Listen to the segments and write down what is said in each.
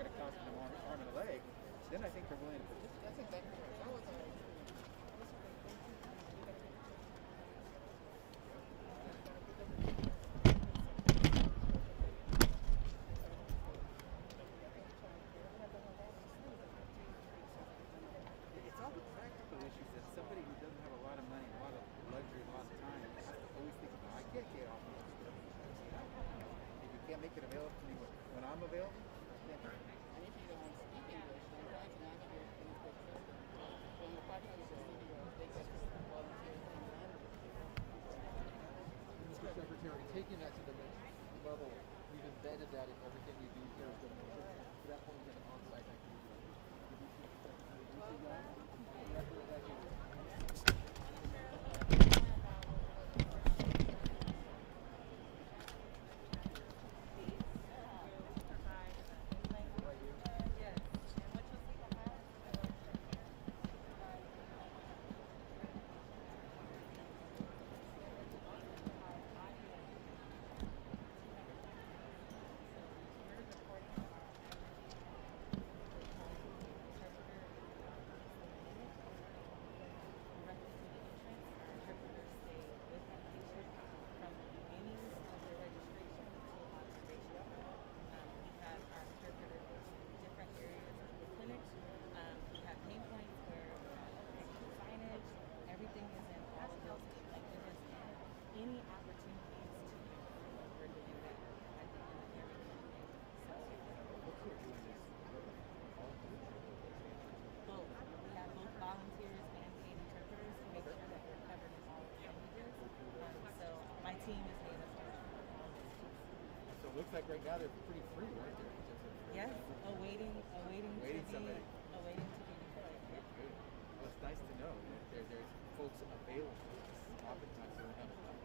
going to cost them an arm and a leg, then I think they're willing to participate. That's exactly right. That was It's all the practical issues that somebody who doesn't have a lot of money, a lot of luxury, a lot of time, has to always think about. I can't get off of this stuff. If you can't make it available to me when I'm available, I can't do it. and if you don't speak English, then you're actually not going to be able to finish the system. So in the part-time studios, they get volunteers in the language. Mr. Secretary, taking that to the next level, we've embedded that in everything we do here. To that point, we have an on-site activity. So it looks like right now they're pretty free, right? Yes, awaiting Waiting to be somebody. awaiting to be deployed. Good. Well, it's nice to know that there's folks available to us. Oftentimes they don't have enough.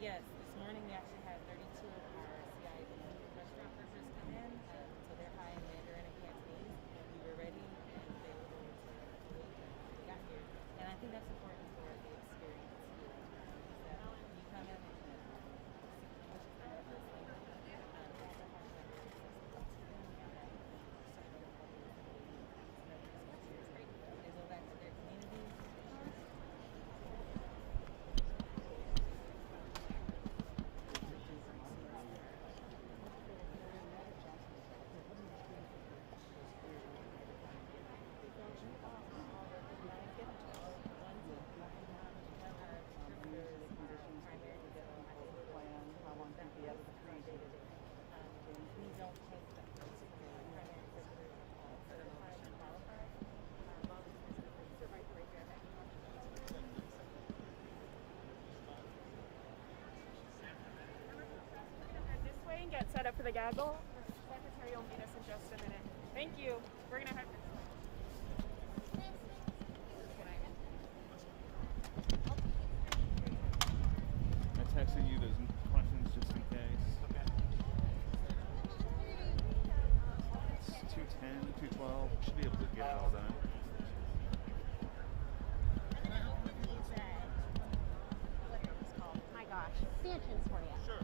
Yes, this morning we actually had 32 of our CID restaurant workers come in, so they're high in Mandarin and Cantonese. We were ready and available to wait until we got here. And I think that's important for the experience here, is that you come in and English is their first language. That's a hard language accessible to them, and that support others is great. They go back to their communities. This way and get set up for the gaggle. The secretary will meet us in just a minute. Thank you. We're gonna have. I texted you those questions just in case. It's 210, 212. Should be able to get it all done. My gosh, stanchions for you. Sure.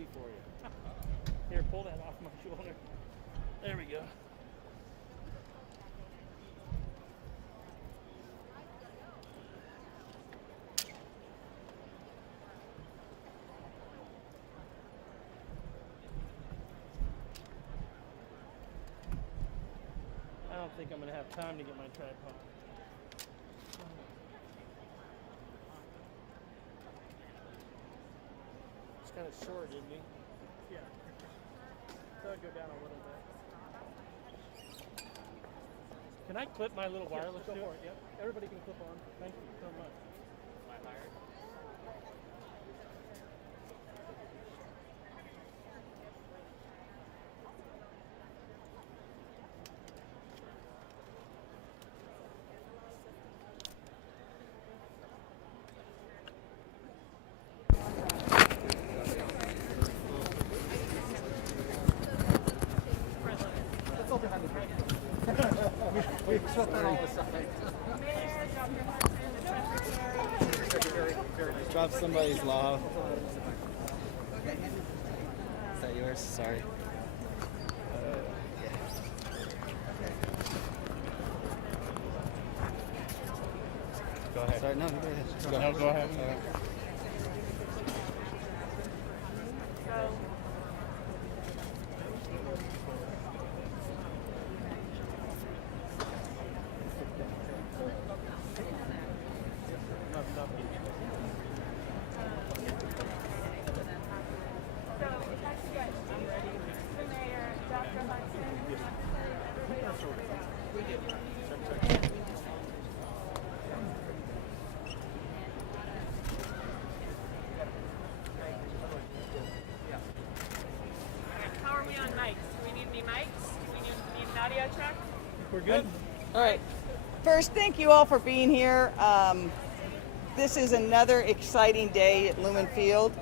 ready for you. Here, pull that off my shoulder. There we go. I don't think I'm going to have time to get my tripod. It's kind of short, isn't he? Yeah. So I'll go down a little bit. Can I clip my little wireless to it? Yep. Everybody can clip on. Thank you so much. Am I hired? We shut that all aside. Drop somebody's law. Is that yours? Sorry. Go ahead. Sorry, no, go ahead. No, go ahead. How are we on mics? Do we need any mics? Do we need an audio check? We're good? All right. First, thank you all for being here. This is another exciting day at Lumen Field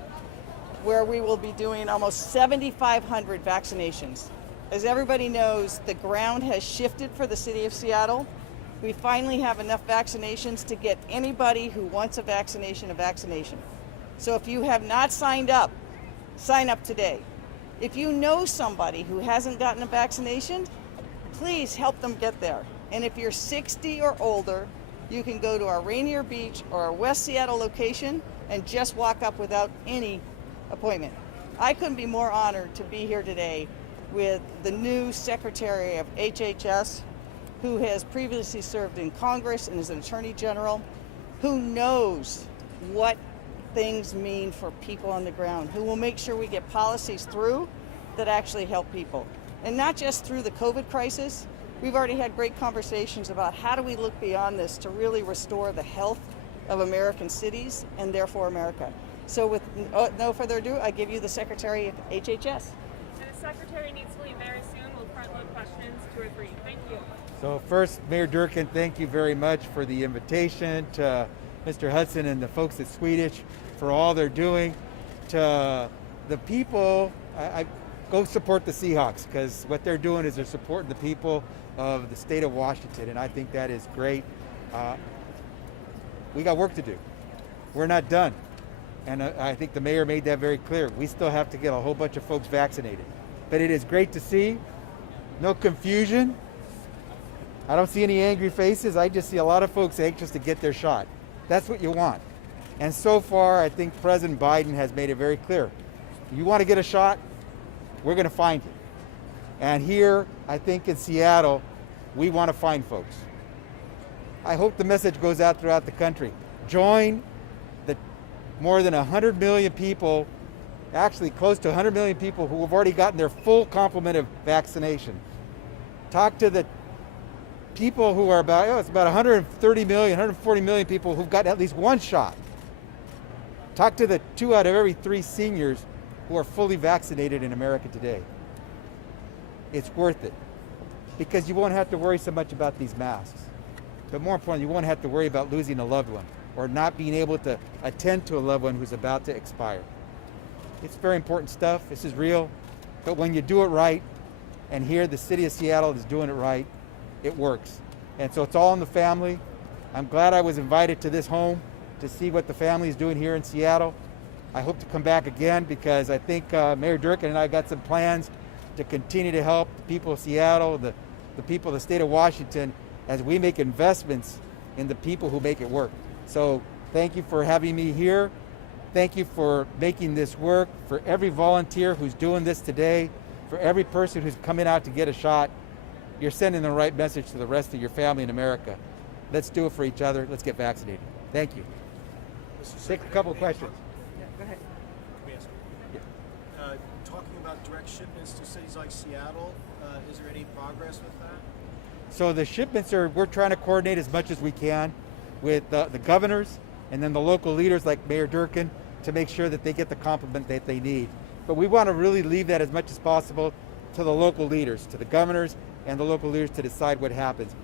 where we will be doing almost 7,500 vaccinations. As everybody knows, the ground has shifted for the city of Seattle. We finally have enough vaccinations to get anybody who wants a vaccination. So if you have not signed up, sign up today. If you know somebody who hasn't gotten a vaccination, please help them get there. And if you're 60 or older, you can go to our Rainier Beach or our West Seattle location and just walk up without any appointment. I couldn't be more honored to be here today with the new Secretary of HHS, who has previously served in Congress and is an Attorney General, who knows what things mean for people on the ground, who will make sure we get policies through that actually help people. And not just through the COVID crisis. We've already had great conversations about how do we look beyond this to really restore the health of American cities and therefore America. So with no further ado, I give you the Secretary of HHS. And the Secretary needs to leave very soon. We'll front load questions 2 or 3. Thank you. So first, Mayor Durkan, thank you very much for the invitation, to Mr. Hudson and the folks at Swedish for all they're doing. To the people, I go support the Seahawks, because what they're doing is they're supporting the people of the state of Washington, and I think that is great. We got work to do. We're not done. And I think the mayor made that very clear. We still have to get a whole bunch of folks vaccinated. But it is great to see. No confusion. I don't see any angry faces. I just see a lot of folks anxious to get their shot. That's what you want. And so far, I think President Biden has made it very clear. You want to get a shot? We're going to find you. And here, I think in Seattle, we want to find folks. I hope the message goes out throughout the country. Join the more than 100 million people, actually close to 100 million people who have already gotten their full complement of vaccination. Talk to the people who are it's about 130 million, 140 million people who've gotten at least one shot. Talk to the 2 out of every 3 seniors who are fully vaccinated in America today. It's worth it, because you won't have to worry so much about these masks. But more importantly, you won't have to worry about losing a loved one or not being able to attend to a loved one who's about to expire. It's very important stuff. This is real. But when you do it right, and here the city of Seattle is doing it right, it works. And so it's all in the family. I'm glad I was invited to this home to see what the family is doing here in Seattle. I hope to come back again because I think Mayor Durkan and I got some plans to continue to help the people of Seattle, the people of the state of Washington, as we make investments in the people who make it work. So thank you for having me here. Thank you for making this work, for every volunteer who's doing this today, for every person who's coming out to get a shot. You're sending the right message to the rest of your family in America. Let's do it for each other. Let's get vaccinated. Thank you. Take a couple of questions. Yeah, go ahead. Talking about direct shipments to cities like Seattle, is there any progress with that? So the shipments we're trying to coordinate as much as we can with the governors and then the local leaders like Mayor Durkan to make sure that they get the complement that they need. But we want to really leave that as much as possible to the local leaders, to the governors and the local leaders to decide what happens.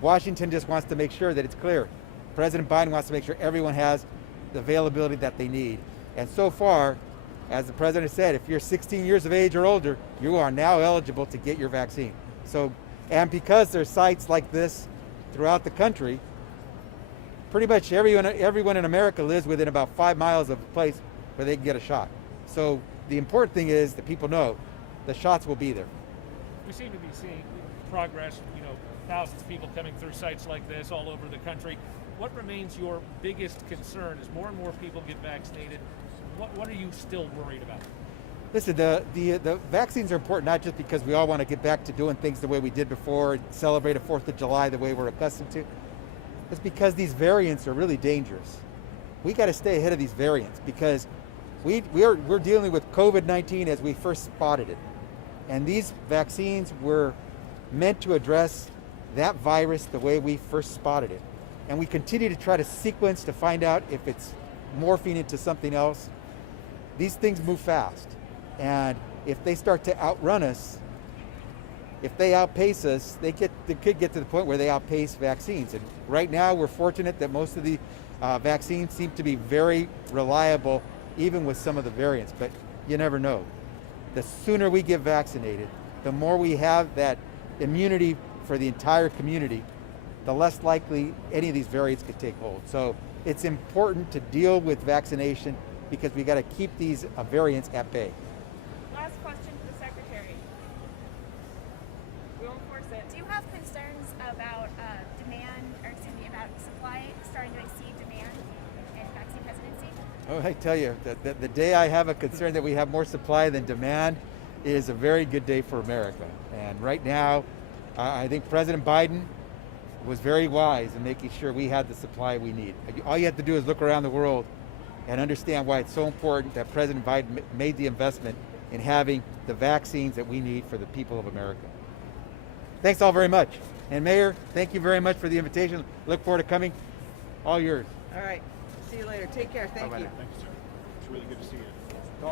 Washington just wants to make sure that it's clear. President Biden wants to make sure everyone has the availability that they need. And so far, as the president said, if you're 16 years of age or older, you are now eligible to get your vaccine. So, and because there's sites like this throughout the country, pretty much everyone in America lives within about 5 miles of a place where they can get a shot. So the important thing is that people know the shots will be there. We seem to be seeing progress, thousands of people coming through sites like this all over the country. What remains your biggest concern as more and more people get vaccinated? What are you still worried about? Listen, the vaccines are important not just because we all want to get back to doing things the way we did before, celebrate a 4th of July the way we're accustomed to. It's because these variants are really dangerous. We got to stay ahead of these variants because we're dealing with COVID-19 as we first spotted it. And these vaccines were meant to address that virus the way we first spotted it. And we continue to try to sequence to find out if it's morphing into something else. These things move fast. And if they start to outrun us, if they outpace us, they could get to the point where they outpace vaccines. And right now we're fortunate that most of the vaccines seem to be very reliable, even with some of the variants, but you never know. The sooner we get vaccinated, the more we have that immunity for the entire community, the less likely any of these variants could take hold. So it's important to deal with vaccination because we got to keep these variants at bay. Last question for the Secretary. We won't force it. Do you have concerns about about supply starting to exceed demand in vaccine hesitancy? Oh, I tell you, the day I have a concern that we have more supply than demand is a very good day for America. And right now, I think President Biden was very wise in making sure we had the supply we need. All you have to do is look around the world and understand why it's so important that President Biden made the investment in having the vaccines that we need for the people of America. Thanks all very much. And Mayor, thank you very much for the invitation. Look forward to coming. All yours. All right. See you later. Take care. Thank you. Thank you, sir. It's really good to see you.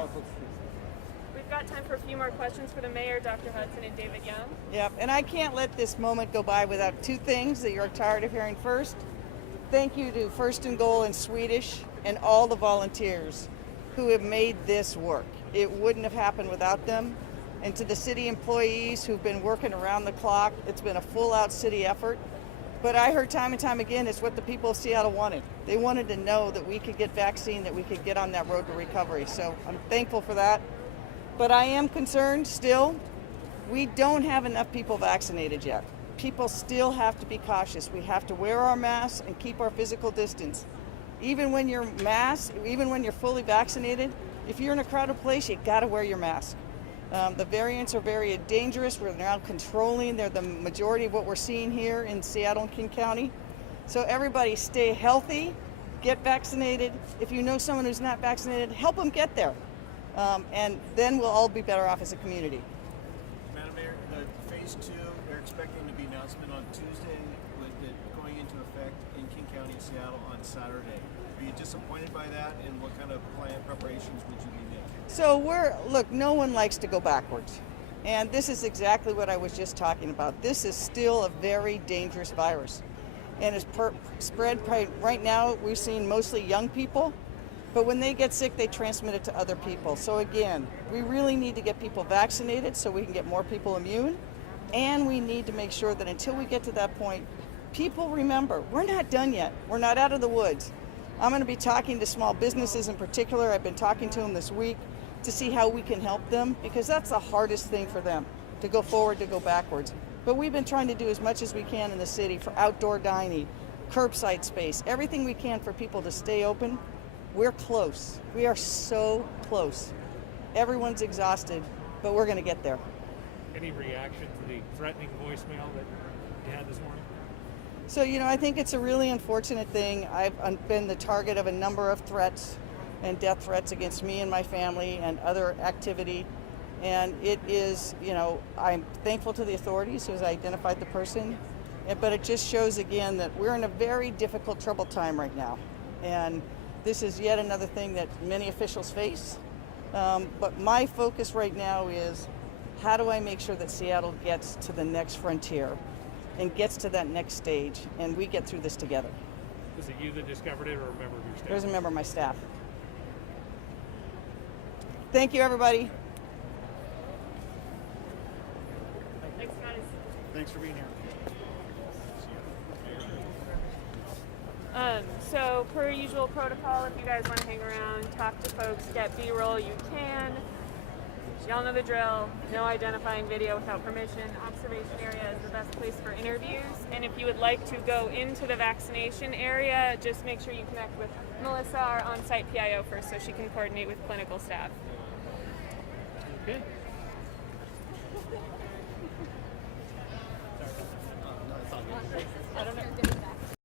We've got time for a few more questions for the mayor, Dr. Hudson and David Young. Yep, and I can't let this moment go by without two things that you're tired of hearing. First, thank you to First and Goal in Swedish and all the volunteers who have made this work. It wouldn't have happened without them. And to the city employees who've been working around the clock, it's been a full-out city effort. But I heard time and time again, it's what the people of Seattle wanted. They wanted to know that we could get vaccine, that we could get on that road to recovery. So I'm thankful for that. But I am concerned still, we don't have enough people vaccinated yet. People still have to be cautious. We have to wear our masks and keep our physical distance. Even when you're masked, even when you're fully vaccinated, if you're in a crowded place, you gotta wear your mask. The variants are very dangerous. We're now controlling. They're the majority of what we're seeing here in Seattle and King County. So everybody stay healthy, get vaccinated. If you know someone who's not vaccinated, help them get there. And then we'll all be better off as a community. Madam Mayor, phase 2, they're expecting to be announcement on Tuesday with it going into effect in King County and Seattle on Saturday. Are you disappointed by that, and what kind of plan preparations would you be making? So look, no one likes to go backwards. And this is exactly what I was just talking about. This is still a very dangerous virus. And it's spread right now, we're seeing mostly young people. But when they get sick, they transmit it to other people. So again, we really need to get people vaccinated so we can get more people immune. And we need to make sure that until we get to that point, people remember, we're not done yet. We're not out of the woods. I'm going to be talking to small businesses in particular. I've been talking to them this week to see how we can help them, because that's the hardest thing for them, to go forward, to go backwards. But we've been trying to do as much as we can in the city for outdoor dining, curbside space, everything we can for people to stay open. We're close. We are so close. Everyone's exhausted, but we're going to get there. Any reaction to the threatening voicemail that you had this morning? So, I think it's a really unfortunate thing. I've been the target of a number of threats and death threats against me and my family and other activity. And it is, I'm thankful to the authorities who has identified the person, but it just shows again that we're in a very difficult, troubled time right now. And this is yet another thing that many officials face. But my focus right now is, how do I make sure that Seattle gets to the next frontier and gets to that next stage, and we get through this together? Was it you that discovered it, or a member of your staff? It was a member of my staff. Thank you, everybody. Thanks, guys. Thanks for being here. So per usual protocol, if you guys want to hang around, talk to folks, get B-roll, you can. Y'all know the drill. No identifying video without permission. Observation area is the best place for interviews. And if you would like to go into the vaccination area, just make sure you connect with Melissa, our on-site PIO, first, so she can coordinate with clinical staff. Okay. I don't know.